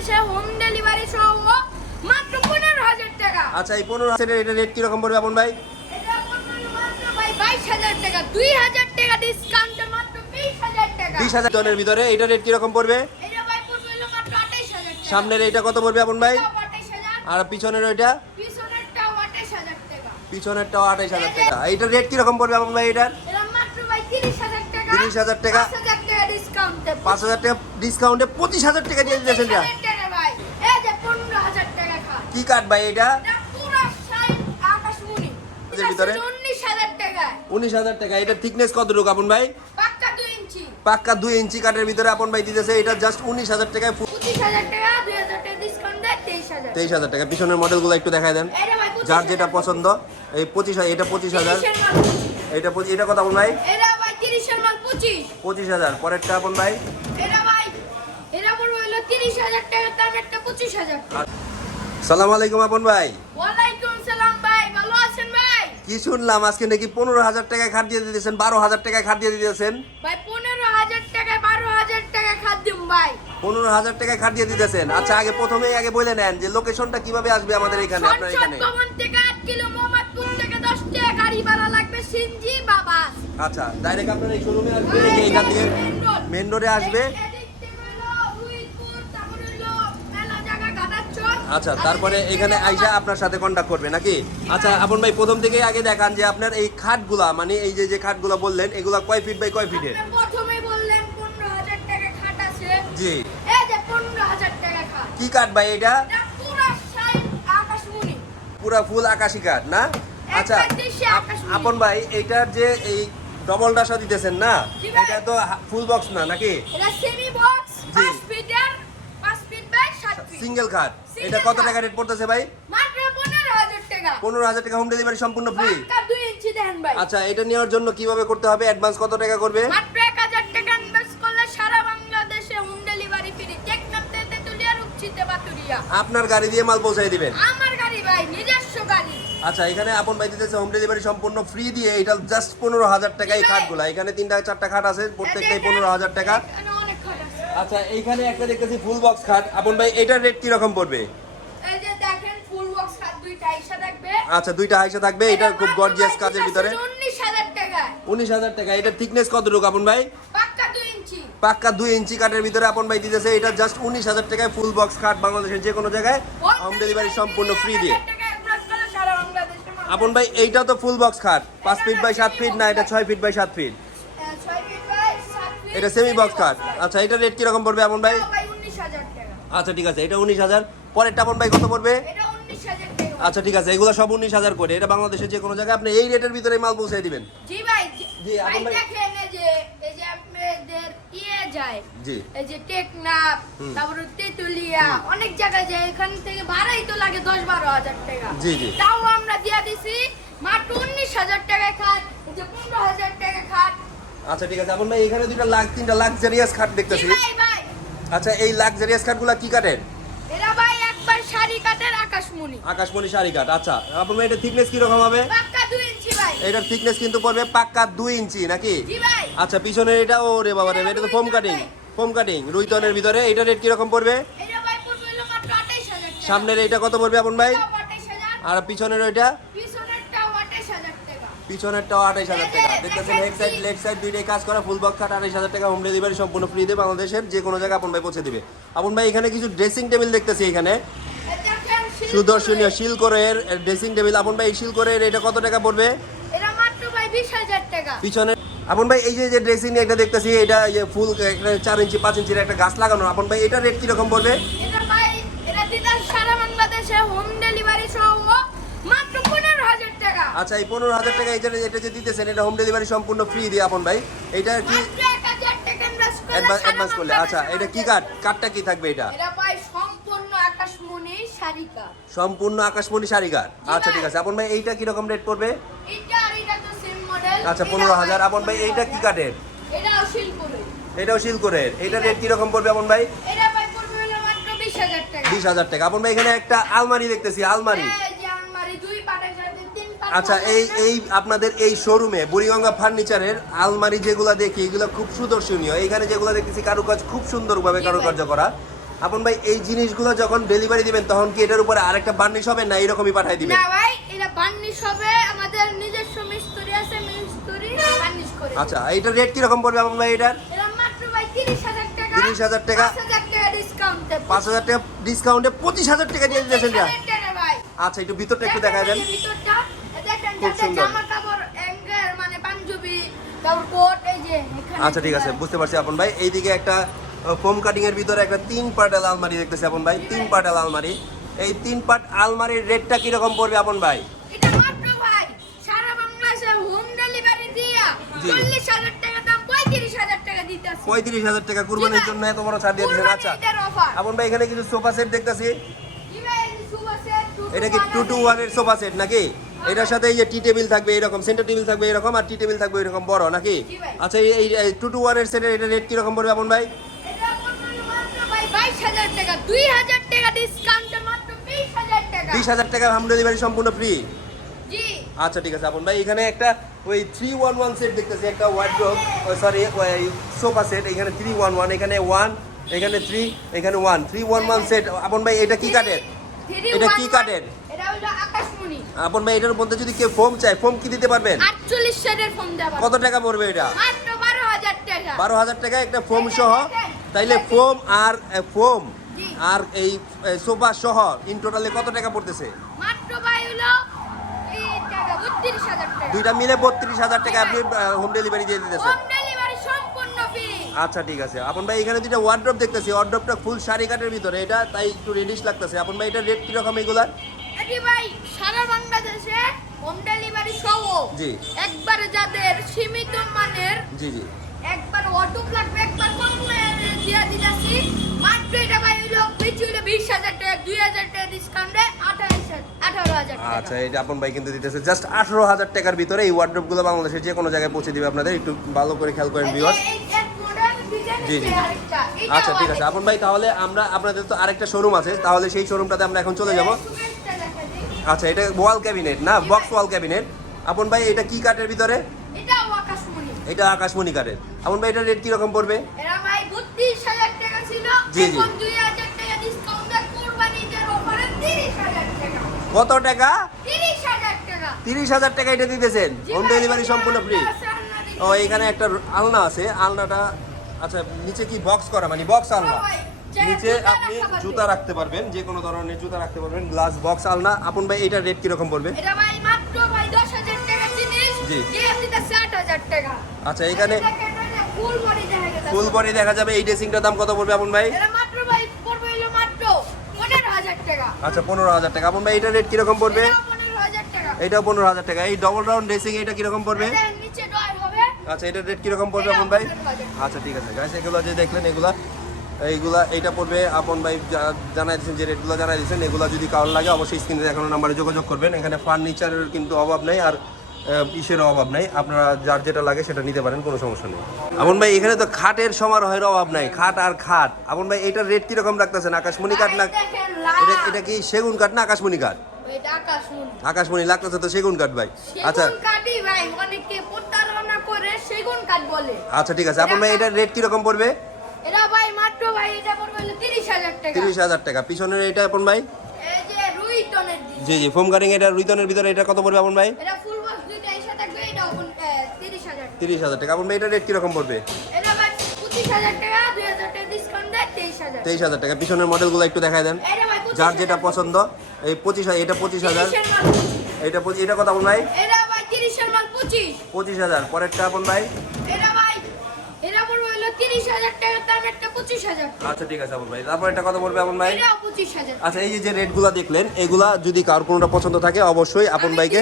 বাংলাদেশে home delivery সহ মাত্র পনেরো হাজার টাকা। আচ্ছা এই পনেরো হাজারের এটা রেট কীরকম পড়বে আপন ভাই? এটা মাত্র ভাই বাইশ হাজার টাকা। দুই হাজার টাকা ডিসকাউন্টে মাত্র বিশ হাজার টাকা। বিশ হাজার জনের ভিতরে এটা রেট কীরকম পড়বে? এটা ভাই পড়বে হলো মাত্র আঠাইশ হাজার সামনের এইটা কত পড়বে আপন ভাই? আর পিছনের ওইটা? পিছনেরটাও আঠাইশ হাজার টাকা। পিছনেরটাও আঠাইশ হাজার টাকা। এইটা রেট কীরকম পড়বে আপন ভাই এটার? এটা তিরিশ হাজার টাকা। পাঁচ হাজার টাকা ডিসকাউন্টে পঁচিশ হাজার টাকা দিয়ে দিয়েছেন এটা টাকা ভাই এই যে পনেরো হাজার টাকা খা কি কাঠ ভাই এটা? ভিতরে? উনিশ হাজার টাকা। এটার থিকনেস কতটুকু আপন ভাই? পাক্কা দুই ইঞ্চি। কাঠের ভিতরে আপন ভাই দিতেছে। এটা জাস্ট উনিশ হাজার টাকায় তেইশ হাজার টাকা। পিছনের মডেলগুলো একটু দেখায় দেন। এটা ভাই 25,000 যার যেটা পছন্দ। এই পঁচিশ হাজার এটা পঁচিশ হাজার। তিরিশের মাল। 25 এটা পঁচিশ এটা কত আপন ভাই? পঁচিশ। হাজার। পরেরটা আপন ভাই? এটা ভাই এটা পড়বে হলো তিরিশ হাজার টাকা তার একটা পঁচিশ হাজার টাকা। সালাম আলাইকুম আপন ভাই। ওয়ালাইকুম সালাম ভাই ভালো আছেন ভাই? কি শুনলাম আজকে নাকি পনেরো হাজার টাকায় খাট দিয়ে দিতেছেন বারো হাজার টাকায় খাট দিয়ে দিতেছেন? ভাই পনেরো হাজার টাকায় বারো হাজার টাকা খাদ্যম ভাই। পনেরো হাজার টাকায় খাট দিয়ে দিতেছেন। আচ্ছা আগে প্রথমেই আগে বলে নেন যে লোকেশনটা কীভাবে আসবে আমাদের এখানে আপনার এখানে? ভবন থেকে আট কিলো মোহাম্মদপুর থেকে দশ টাকা গাড়ি ভাড়া লাগবে সিনজি বাবা আচ্ছা ডাইরেক্ট আপনার এই শোরুমে আসবে এখান থেকে মেন রোডে আসবে। আচ্ছা তারপরে এখানে আইসা আপনার সাথে কন্ট্যাক্ট করবে নাকি? আচ্ছা আপন ভাই প্রথম থেকেই আগে দেখান যে আপনার এই খাটগুলা মানে এই যে যে খাটগুলা বললেন এগুলা কয় ফিট বাই কয় ফিটের প্রথমে বললেন পনেরো হাজার টাকা খাট আছে। জি। এই যে পনেরো হাজার টাকা খাট। কি কাঠ ভাই এটা? পুরো সাইড আকাশমণি। পুরা ফুল আকাশি কাঠ না? আচ্ছা। আপন ভাই এইটার যে এই ডবল ডাসা দিতেছেন না? এটা তো ফুল বক্স না নাকি? এটা সেমি বক্স জি। পাঁচ ফিটের ফিট বাই সাত ফিট সিঙ্গেল খাট। এটা কত টাকা রেট পড়তেছে ভাই? মাত্র পনেরো হাজার টাকা। হোম ডেলিভারি সম্পূর্ণ ফ্রি আচ্ছা এটা নেওয়ার জন্য কীভাবে করতে হবে? অ্যাডভান্স কত টাকা করবে? আপনার গাড়ি দিয়ে মাল পৌঁছাই দিবেন? আমার গাড়ি ভাই নিজস্ব গাড়ি। আচ্ছা এখানে আপন ভাই দিতেছে হোম ডেলিভারি সম্পূর্ণ ফ্রি দিয়ে এটা জাস্ট পনেরো হাজার টাকা এই খাটগুলা। এখানে তিনটা চারটা খাট আছে প্রত্যেকটাই পনেরো হাজার টাকা এখানে অনেক খাট আছে আচ্ছা এইখানে একটা দেখতেছি ফুল বক্স খাট। আপন ভাই এটার রেট কি রকম পড়বে? এই যে দেখেন ফুল বক্স খাট দুইটা আইসা থাকবে। আচ্ছা দুইটা হাইসা থাকবে এটা খুব গর্জিয়াস কাজের ভিতরে। উনিশ হাজার টাকা। উনিশ হাজার টাকা এটার থিকনেস কতটুকু আপন ভাই? পাক্কা দুই ইঞ্চি। পাক্কা দুই ইঞ্চি কাঠের ভিতরে আপন ভাই দিতেছে এটা জাস্ট উনিশ হাজার টাকায় ফুল বক্স খাট বাংলাদেশের যে কোনো জায়গায় হোম ডেলিভারি সম্পূর্ণ ফ্রি দিয়ে। আপন ভাই এইটা তো ফুল বক্স খাট। পাঁচ ফিট বাই সাত ফিট না এটা ছয় ফিট বাই সাত ফিট এটা সেমি বক্স খাট আচ্ছা এটা রেট কীরকম পড়বে আপন ভাই? আচ্ছা ঠিক আছে এটা উনিশ হাজার। পরেরটা আপন ভাই কত পড়বে? আচ্ছা ঠিক আছে এগুলো সব উনিশ হাজার করে। এটা বাংলাদেশের যে কোনো জায়গায় আপনি এই রেটের ভিতরে মাল পৌঁছে দিবেন। জি ভাই জি, আপন ভাই- দেখেন এই যে এই যে আপনাদের ইয়ে যায় জি। এই যে টেকনাফ। তারপরে তেতুলিয়া অনেক জায়গায় যায় এখান থেকে ভাড়াই তো লাগে দশ বারো হাজার টাকা। জি, জি। তাও আমরা দিয়া দিছি মাত্র উনিশ হাজার টাকা খাট যে পনেরো হাজার টাকা খাট। আচ্ছা ঠিক আছে। আপন ভাই এখানে দুইটা লাখ তিনটা লাক্সারিয়াস খাট দেখতেছি। আচ্ছা এই লাক্সারিয়াস খাটগুলো কি কাঠের? এরা ভাই একবার শাড়ি কাটের আকাশমণি। আকাশমণি শাড়ি কাঠ আচ্ছা। আপন ভাই এটা থিকনেস কীরকম হবে? পাক্কা দুই ইঞ্চি ভাই। এটার থিকনেস কিন্তু পড়বে পাক্কা দুই ইঞ্চি নাকি? জি ভাই। আচ্ছা পিছনের এটা ও রে বাবা রে এটা তো ফোম কাটিং ফোম কাটিং রুইতনের ভিতরে এটা রেট কীরকম পড়বে? এটা ভাই পড়বে মাত্র আঠাইশ হাজার টাকা। সামনের এটা কত পড়বে আপন ভাই? আর পিছনের ওইটা? পিছনেরটাও আঠাইশ হাজার টাকা পিছনেরটাও আঠাইশ হাজার টাকা। দেখতেছেন হেড সাইড লেগ সাইড দুইটাই কাজ করা ফুল বক্স খাট আঠাইশ হাজার টাকা হোম ডেলিভারি সম্পূর্ণ ফ্রি দিয়ে বাংলাদেশের যে কোনো জায়গায় আপন ভাই পৌঁছে দিবে। আপন ভাই এখানে কিছু ড্রেসিং টেবিল দেখতেছি এখানে। সুদর্শনীয় করে। শিলকরের ড্রেসিং টেবিল আপন ভাই এই শিলকরের এটা কত টাকা পড়বে? এটা পিছনে আপন ভাই এই যে যে ড্রেসিং একটা দেখতেছি এটা যে ফুল একটা চার ইঞ্চি পাঁচ ইঞ্চির একটা গাছ লাগানো। আপন ভাই এটা রেট কীরকম পড়বে? এটা এটা সারা বাংলাদেশে হোম ডেলিভারি সহ মাত্র টাকা। আচ্ছা এই পনেরো হাজার টাকা এটা এটা যে দিতেছেন এটা হোম ডেলিভারি সম্পূর্ণ ফ্রি দিয়ে আপন ভাই। এটা কি অ্যাডভান্স করলে আচ্ছা এটা কি কাঠ কাঠটা কি থাকবে এটা? এটা সম্পূর্ণ আকাশমণি শাড়ি কাঠ আচ্ছা ঠিক আছে। আপন ভাই এইটা কীরকম রেট পড়বে? এটা এটা আচ্ছা পনেরো হাজার। আপন ভাই এইটা কি কাঠের এটাও শিলকরের এইটা রেট কীরকম পড়বে আপন ভাই? এটা বিশ হাজার টাকা। আপন ভাই এখানে একটা আলমারি দেখতেছি আলমারি। এই যে আলমারি আচ্ছা এই এই আপনাদের এই শোরুমে বুড়িগঙ্গা ফার্নিচারের আলমারি যেগুলো দেখি এগুলো খুব সুদর্শনীয়। এইখানে যেগুলো দেখতেছি কারুকাজ খুব সুন্দরভাবে। কারুকার্য করা। আপন ভাই এই জিনিসগুলো যখন ডেলিভারি দিবেন তখন কি এটার উপরে আরেকটা বার্নিশ হবে না এরকমই পাঠিয়ে দিবেন? না ভাই এটা বার্নিশ হবে আমাদের নিজস্ব মিস্ত্রি আছে মিস্ত্রি বার্নিশ করে আচ্ছা এইটার রেট কীরকম পড়বে আপন ভাই এটার? এটা মাত্র ভাই 30000 টাকা। 30,000 টাকা? 5000 টাকা ডিসকাউন্টে পাঁচ হাজার টাকা ডিসকাউন্টে পঁচিশ হাজার টাকা দিয়ে এটা ভাই। আচ্ছা একটু ভিতরটা একটু দেখা দেন। ভিতরটা, খুব সুন্দর। মানে আচ্ছা ঠিক আছে বুঝতে পারছি আপন ভাই। এইদিকে একটা ফোম কাটিং এর ভিতরে একটা তিন পার্টেল আলমারি দেখতেছি আপন ভাই। তিন পার্টেল আলমারি। এই তিন পার্ট আলমারির রেটটা কীরকম পড়বে আপন ভাই? এটা মাত্র ভাই সারা বাংলাদেশে হোম ডেলিভারি দিয়া জি। 40000 টাকা দাম 35000 টাকা দিতেছে। পঁয়ত্রিশ হাজার টাকা কুরবানির জন্য এত বড় ছাড় দিয়ে দিচ্ছেন আচ্ছা আপন ভাই এখানে কিছু সোফা সেট দেখতেছি। এটা কি টু টু ওয়ানের সোফা সেট নাকি? এটার সাথে এই যে টি টেবিল থাকবে এরকম সেন্টার টেবিল থাকবে এরকম আর টি টেবিল থাকবে এরকম বড় নাকি? আচ্ছা এই টু টু ওয়ানের সেটের এটা রেট কীরকম পড়বে আপন ভাই? এটা পড়বে মাত্র ভাই 22000 টাকা। 2000 টাকা ডিসকাউন্টে মাত্র 20000 টাকা। বিশ হাজার টাকা হোম ডেলিভারি সম্পূর্ণ ফ্রি জি। আচ্ছা ঠিক আছে। আপন ভাই এখানে একটা ওই থ্রি ওয়ান ওয়ান সেট দেখতেছি একটা ওয়ার্ড্রোব সরি ওই সোফা সেট এখানে থ্রি ওয়ান ওয়ান এখানে ওয়ান এখানে থ্রি এখানে one three one one set আপন ভাই এটা কি কাঠের এটা কি। কাঠের? এটা হলো আপন ভাই এটার মধ্যে যদি কেউ ফোম চায় ফোম কি দিতে পারবেন? 48 শেডের ফোন দেওয়া কত টাকা পড়বে এটা? মাত্র 12000 টাকা। বারো হাজার টাকা একটা ফোম সহ তাইলে ফোম আর ফোম আর এই সোফা সহ ইন টোটালে কত টাকা পড়তেছে? মাত্র ভাই হলো এই টাকা 32000 টাকা। দুইটা মিলে বত্রিশ হাজার টাকা আপনি হোম ডেলিভারি দিয়ে দিতেছেন। হোম ডেলিভারি সম্পূর্ণ ফ্রি আচ্ছা ঠিক আছে। আপন ভাই এখানে দুইটা ওয়ার্ড্রপ দেখতেছি। ওয়ার্ড্রপটা ফুল শাড়ি কাটের ভিতরে। এটা তাই একটু রেডিশ লাগতেছে। আপন ভাই এটা রেট কীরকম এগুলার? এটি ভাই সারা বাংলাদেশে হোম ডেলিভারি সহ জি। একবার যাদের সীমিত মানের জি জি। একবার অটো লাগবে একবার কম দিয়ে দিতেছি। মাত্র এটা ভাই হলো বেশি বিশ হাজার টাকা দুই হাজার টাকা ডিসকাউন্টে আঠাশ আঠারো হাজার আচ্ছা এটা আপন ভাই কিন্তু দিতেছে। জাস্ট আঠারো হাজার টাকার ভিতরে এই বাংলাদেশের যে কোনো জায়গায় পৌঁছে দিবে আপনাদের। একটু ভালো করে খেয়াল করেন ভিউয়ার্স জি, জি। আচ্ছা ঠিক আছে। আপন ভাই তাহলে আমরা আপনাদের তো আরেকটা শোরুম আছে। তাহলে সেই শোরুমটাতে আমরা এখন চলে যাব এই সুকেশটা দেখা দিই। আচ্ছা এটা ওয়াল ক্যাবিনেট না? বক্স ওয়াল ক্যাবিনেট আপন ভাই এটা কি কাঠের ভিতরে? এটা আকাশমণি। কাঠের। আপন ভাই এটা রেট পড়বে? হাজার টাকা ছিল। জি, জি। কত টাকা? তিরিশ হাজার টাকা। এটা দিতেছেন? হোম ডেলিভারি সম্পূর্ণ ফ্রি ও এখানে একটা আলনা আছে। আলনাটা আচ্ছা নিচে কি বক্স করা? মানে বক্স আলনা? নিচে আপনি জুতা রাখতে পারবেন যে কোনো ধরনের জুতা রাখতে পারবেন গ্লাস বক্স আলনা। আপন ভাই এটার রেট কীরকম পড়বে? এটা ভাই মাত্র ভাই দশ হাজার টাকা জিনিস। জি। দিতেছে আট হাজার টাকা। আচ্ছা এখানে ফুল বডি দেখা গেছে। ফুল বডি দেখা যাবে। এই ড্রেসিংটার দাম কত পড়বে আপন ভাই? এটা মাত্র ভাই পড়বে হলো মাত্র পনেরো হাজার টাকা। আচ্ছা পনেরো হাজার টাকা। আপন ভাই এটার রেট কীরকম পড়বে? এটা পনেরো হাজার টাকা। এই ডবল রাউন্ড ড্রেসিং এটা কীরকম পড়বে? নিচে ডয় হবে। আচ্ছা এটার রেট কীরকম পড়বে আপন ভাই? আচ্ছা ঠিক আছে। গাইস এগুলো যে দেখলেন এগুলা এইগুলা এইটা পড়বে আপন ভাই যা- জানাই দিয়েছেন যে রেটগুলো জানাই দিয়েছেন। এগুলো যদি কারোর লাগে অবশ্যই স্ক্রিনে দেখানো নাম্বারে যোগাযোগ করবেন। এখানে ফার্নিচারের কিন্তু অভাব নেই আর ইসের অভাব নেই। আপনারা যার যেটা লাগে সেটা নিতে পারেন কোনো সমস্যা নেই। আপন ভাই এখানে তো খাটের সমারোহের অভাব নাই খাট আর খাট। আপন ভাই এটার রেট কীরকম রাখতেছেন? আকাশমণি কাঠ না এটা এটা কি সেগুন কাঠ না আকাশমণি কাঠ? আকাশমণি। লাগতেছে তো সেগুন কাঠ ভাই। আচ্ছা। আচ্ছা ঠিক আছে। আপন ভাই এটার রেট কীরকম পড়বে? এটা ভাই মাত্র ভাই এটা পড়বে হলো তিরিশ হাজার টাকা। পিছনের এটা আপন ভাই? এই যে রুই জি জি ফোম কাটিং এটা ভিতরে এটা কত পড়বে আপন ভাই? এটা ফুল বক্স দুইটা এসে থাকবে এটা তিরিশ হাজার। তিরিশ টাকা। আপন ভাই এটা রেট পড়বে? এটা ভাই টাকা ডিসকাউন্ট দেয় পিছনের মডেলগুলো একটু দেখায় দেন। যার যেটা পছন্দ এই পঁচিশ হাজার এটা পঁচিশ হাজার। তিরিশের মাল পঁচিশ। এটা পঁচিশ এটা কত আপন ভাই? এটা ভাই মাল পরেরটা আপন ভাই? তিরিশ হাজার টাকা দাম পঁচিশ হাজার। আচ্ছা ঠিক আছে আপন ভাই। তারপর এটা কত পড়বে আপন ভাই? এটাও পঁচিশ হাজার। আচ্ছা এই যে যে রেটগুলো দেখলেন এগুলা যদি কার কোনোটা পছন্দ থাকে অবশ্যই আপন ভাইকে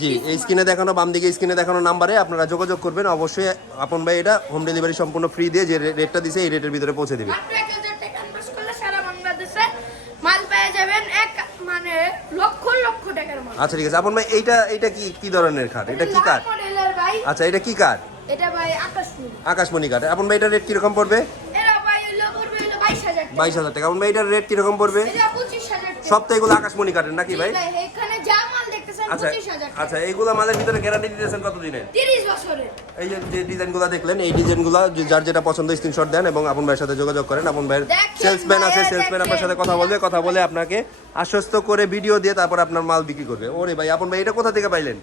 জি এই স্ক্রিনে দেখানো বাম দিকে স্ক্রিনে দেখানো নাম্বারে আপনারা যোগাযোগ করবেন। অবশ্যই আপন ভাই এটা হোম ডেলিভারি সম্পূর্ণ ফ্রি দিয়ে যে রেটটা দিছে এই রেটের ভিতরে পৌঁছে দিবে। মানে আচ্ছা ঠিক আছে। আপন ভাই এইটা এইটা কি কি ধরনের খাট এটা কি কাঠ আচ্ছা এটা কি কাঠ এটা ভাই আকাশমণি। আকাশমণি কাঠ আপন ভাই এটার রেট কীরকম পড়বে? বাইশ হাজার টাকা। আপন ভাই এটার রেট কীরকম পড়বে? সব তো এগুলো আকাশমণি কাঠের নাকি ভাই? জি এখানে যা মাল দেখতেছেন আচ্ছা আচ্ছা এইগুলো মালের ভিতরে গ্যারান্টি দিতেছেন কত দিনের তিরিশ বছরের। এই যে যে ডিজাইনগুলো দেখলেন এই ডিজাইনগুলো যার যেটা পছন্দ স্ক্রিনশট দেন এবং আপন ভাইয়ের সাথে যোগাযোগ করেন। আপন ভাইয়ের সেলসম্যান আছে সেলসম্যান আপনার সাথে কথা বলবে কথা বলে আপনাকে আশ্বস্ত করে ভিডিও দিয়ে তারপর আপনার মাল বিক্রি করবে। ওরে ভাই আপন ভাই এটা কোথা থেকে পাইলেন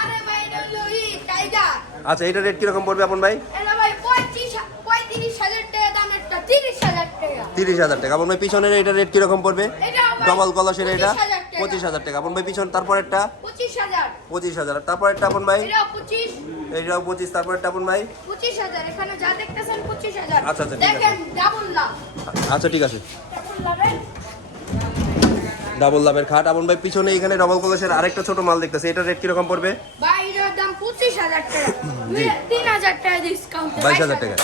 আরে ভাই এটা হলো ই টাইগার আচ্ছা এটা রেট কীরকম পড়বে আপন ভাই? তিরিশ হাজার টাকা। আপন ভাই পিছনের এটা রেট কীরকম পড়বে? ডবল কলসের এটা 25,000 টাকা। পঁচিশ হাজার টাকা। আপন ভাই পিছন পঁচিশ হাজার। পঁচিশ হাজার। তারপরেরটা আপন ভাই? পঁচিশ। এইটাও পঁচিশ তারপরেরটা আপন ভাই? আচ্ছা, আচ্ছা, ঠিক আছে। দেখেন ডাবল লাভ। আচ্ছা ঠিক আছে। ডাবল লাভের? খাট। আপন ভাই পিছনে এখানে ডবল কলসের আরেকটা ছোট মাল দেখতেছে। এটা রেট কীরকম পড়বে? পঁচিশ হাজার টাকা। তিন হাজার টাকা ডিসকাউন্ট বাইশ হাজার টাকা।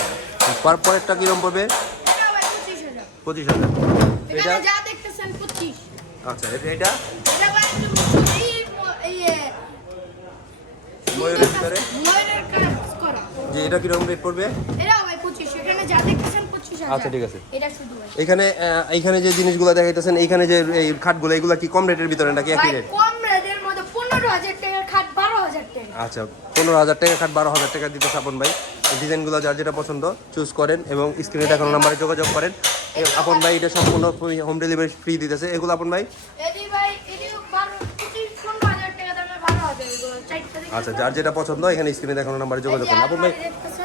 কীরকম পড়বে? পঁচিশ হাজার। এটা? যা দেখতেছেন পঁচিশ। আচ্ছা এটা ময়ূরের ভিতরে যে এটা কীরকম রেট পড়বে? এখানে আচ্ছা, ঠিক আছে। এটা এখানে এইখানে যে জিনিসগুলো দেখাইতেছেন এইখানে যে এই খাটগুলো এগুলো কি কম রেটের ভিতরে নাকি একই রেট কম রেটের মধ্যে পনেরো হাজার টাকার খাট আচ্ছা পনেরো হাজার টাকা খাট বারো হাজার টাকা দিতে স্থাপন ভাই। ডিজাইনগুলো যার যেটা পছন্দ চুজ করেন এবং স্ক্রিনে দেখানো নাম্বারে যোগাযোগ করেন। আপন ভাই এটা সম্পূর্ণ হোম ডেলিভারি ফ্রি দিতেছে। এগুলো আপন ভাই? আচ্ছা যার যেটা পছন্দ এখানে স্ক্রিনে দেখানো নাম্বারে যোগাযোগ করেন। আপন ভাই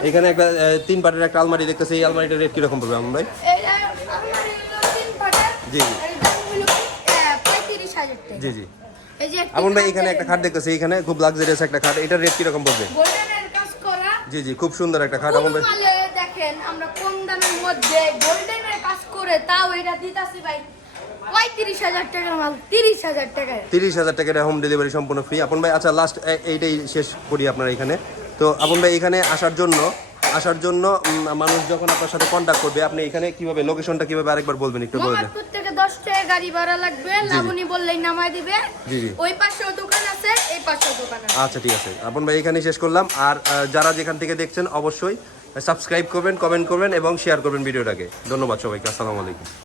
এখানে একটা তিন পাটের একটা আলমারি দেখতেছে। এই আলমারিটার রেট কীরকম পড়বে আপন ভাই? জি, জি। জি জি। আপন ভাই এখানে একটা খাট দেখতেছে এখানে খুব লাক্সারিয়াস একটা খাট। এটার রেট কীরকম পড়বে? গোল্ডেনের কাজ করা। জি জি খুব সুন্দর একটা খাট আপন ভাই। দেখেন আমরা কম দামের মধ্যে গোল্ডেনের কাজ করে তাও এটা দিতাছি ভাই। পঁয়ত্রিশ হাজার টাকার মাল তিরিশ হাজার টাকায়। তিরিশ হাজার হোম ডেলিভারি সম্পূর্ণ ফ্রি আপন ভাই আচ্ছা লাস্ট এইটাই শেষ করি আপনার এখানে। তো আপন ভাই এখানে আসার জন্য আসার জন্য মানুষ যখন আপনার সাথে কন্ট্যাক্ট করবে আপনি এখানে কীভাবে লোকেশনটা কীভাবে আরেকবার বলবেন একটু বলে দেন। মোহাম্মদপুর থেকে দশ টাকা গাড়ি ভাড়া লাগবে লাবণী বললেই নামাই দিবে। ওই পাশেও দোকান আছে এই পাশেও দোকান আছে। আচ্ছা ঠিক আছে। আপন ভাই এখানেই শেষ করলাম। আর যারা যেখান থেকে দেখছেন অবশ্যই সাবস্ক্রাইব করবেন কমেন্ট করবেন এবং শেয়ার করবেন ভিডিওটাকে। ধন্যবাদ সবাইকে। আসসালামু আলাইকুম।